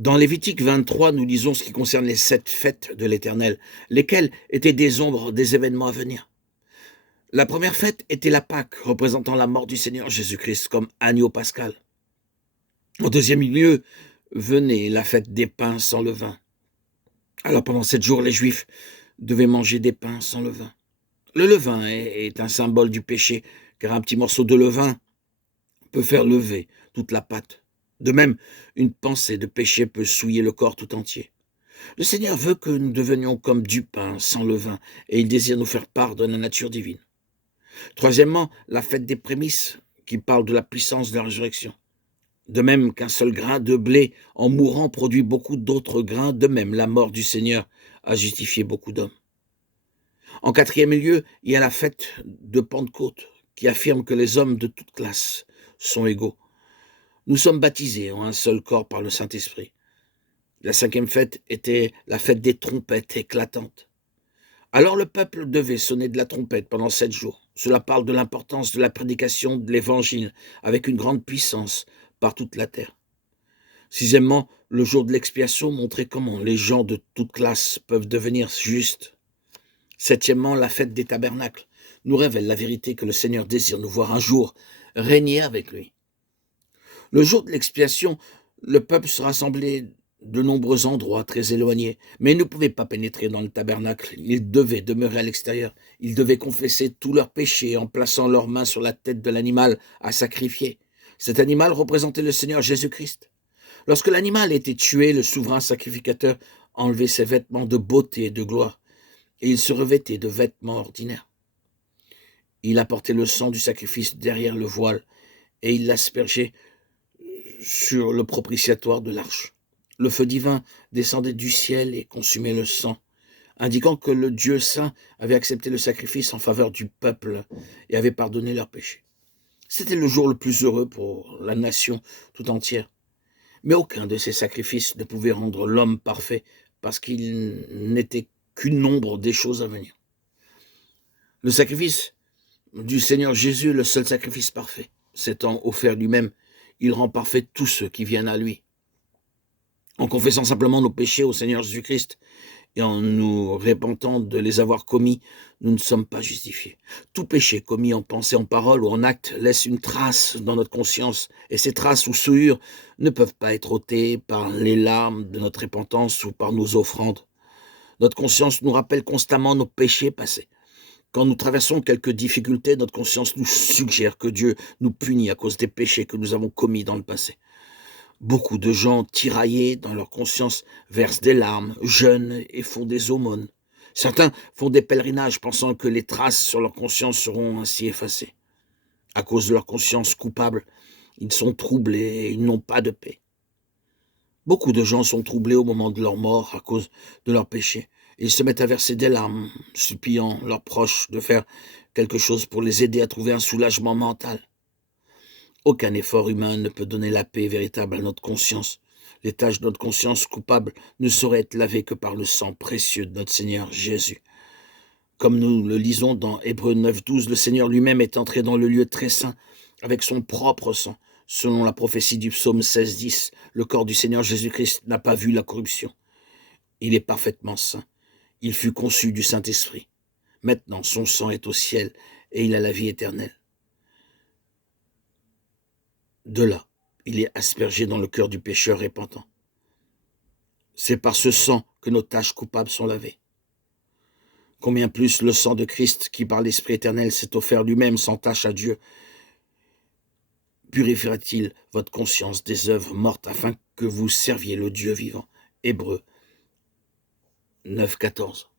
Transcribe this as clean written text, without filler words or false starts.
Dans Lévitique 23, nous lisons ce qui concerne les 7 fêtes de l'Éternel, lesquelles étaient des ombres des événements à venir. La première fête était la Pâque, représentant la mort du Seigneur Jésus-Christ comme agneau pascal. En deuxième lieu, venait la fête des pains sans levain. Alors pendant 7 jours, les Juifs devaient manger des pains sans levain. Le levain est un symbole du péché, car un petit morceau de levain peut faire lever toute la pâte. De même, une pensée de péché peut souiller le corps tout entier. Le Seigneur veut que nous devenions comme du pain sans levain, et il désire nous faire part de la nature divine. Troisièmement, la fête des prémices, qui parle de la puissance de la résurrection. De même qu'un seul grain de blé, en mourant, produit beaucoup d'autres grains, de même la mort du Seigneur a justifié beaucoup d'hommes. En quatrième lieu, il y a la fête de Pentecôte, qui affirme que les hommes de toute classe sont égaux. Nous sommes baptisés en un seul corps par le Saint-Esprit. La cinquième fête était la fête des trompettes éclatantes. Alors le peuple devait sonner de la trompette pendant 7 jours. Cela parle de l'importance de la prédication de l'Évangile avec une grande puissance par toute la terre. Sixièmement, le jour de l'expiation montrait comment les gens de toute classe peuvent devenir justes. Septièmement, la fête des tabernacles nous révèle la vérité que le Seigneur désire nous voir un jour régner avec lui. Le jour de l'expiation, le peuple se rassemblait de nombreux endroits très éloignés, mais ils ne pouvaient pas pénétrer dans le tabernacle. Ils devaient demeurer à l'extérieur. Ils devaient confesser tous leurs péchés en plaçant leurs mains sur la tête de l'animal à sacrifier. Cet animal représentait le Seigneur Jésus-Christ. Lorsque l'animal était tué, le souverain sacrificateur enlevait ses vêtements de beauté et de gloire, et il se revêtait de vêtements ordinaires. Il apportait le sang du sacrifice derrière le voile, et il l'aspergeait sur le propitiatoire de l'arche. Le feu divin descendait du ciel et consumait le sang, indiquant que le Dieu saint avait accepté le sacrifice en faveur du peuple et avait pardonné leurs péchés. C'était le jour le plus heureux pour la nation tout entière. Mais aucun de ces sacrifices ne pouvait rendre l'homme parfait, parce qu'il n'était qu'une ombre des choses à venir. Le sacrifice du Seigneur Jésus est le seul sacrifice parfait. S'étant offert lui-même, il rend parfait tous ceux qui viennent à lui. En confessant simplement nos péchés au Seigneur Jésus-Christ et en nous repentant de les avoir commis, nous ne sommes pas justifiés. Tout péché commis en pensée, en parole ou en acte laisse une trace dans notre conscience, et ces traces ou souillures ne peuvent pas être ôtées par les larmes de notre repentance ou par nos offrandes. Notre conscience nous rappelle constamment nos péchés passés. Quand nous traversons quelques difficultés, notre conscience nous suggère que Dieu nous punit à cause des péchés que nous avons commis dans le passé. Beaucoup de gens tiraillés dans leur conscience versent des larmes, jeûnent et font des aumônes. Certains font des pèlerinages pensant que les traces sur leur conscience seront ainsi effacées. À cause de leur conscience coupable, ils sont troublés et ils n'ont pas de paix. Beaucoup de gens sont troublés au moment de leur mort à cause de leurs péchés. Ils se mettent à verser des larmes, suppliant leurs proches de faire quelque chose pour les aider à trouver un soulagement mental. Aucun effort humain ne peut donner la paix véritable à notre conscience. Les taches de notre conscience coupable ne sauraient être lavées que par le sang précieux de notre Seigneur Jésus. Comme nous le lisons dans Hébreux 9:12, le Seigneur lui-même est entré dans le lieu très saint avec son propre sang. Selon la prophétie du psaume 16:10, le corps du Seigneur Jésus-Christ n'a pas vu la corruption. Il est parfaitement saint. Il fut conçu du Saint-Esprit. Maintenant, son sang est au ciel et il a la vie éternelle. De là, il est aspergé dans le cœur du pécheur repentant. C'est par ce sang que nos tâches coupables sont lavées. Combien plus le sang de Christ, qui par l'Esprit éternel s'est offert lui-même sans tâche à Dieu, purifiera-t-il votre conscience des œuvres mortes afin que vous serviez le Dieu vivant. Hébreux 9:14.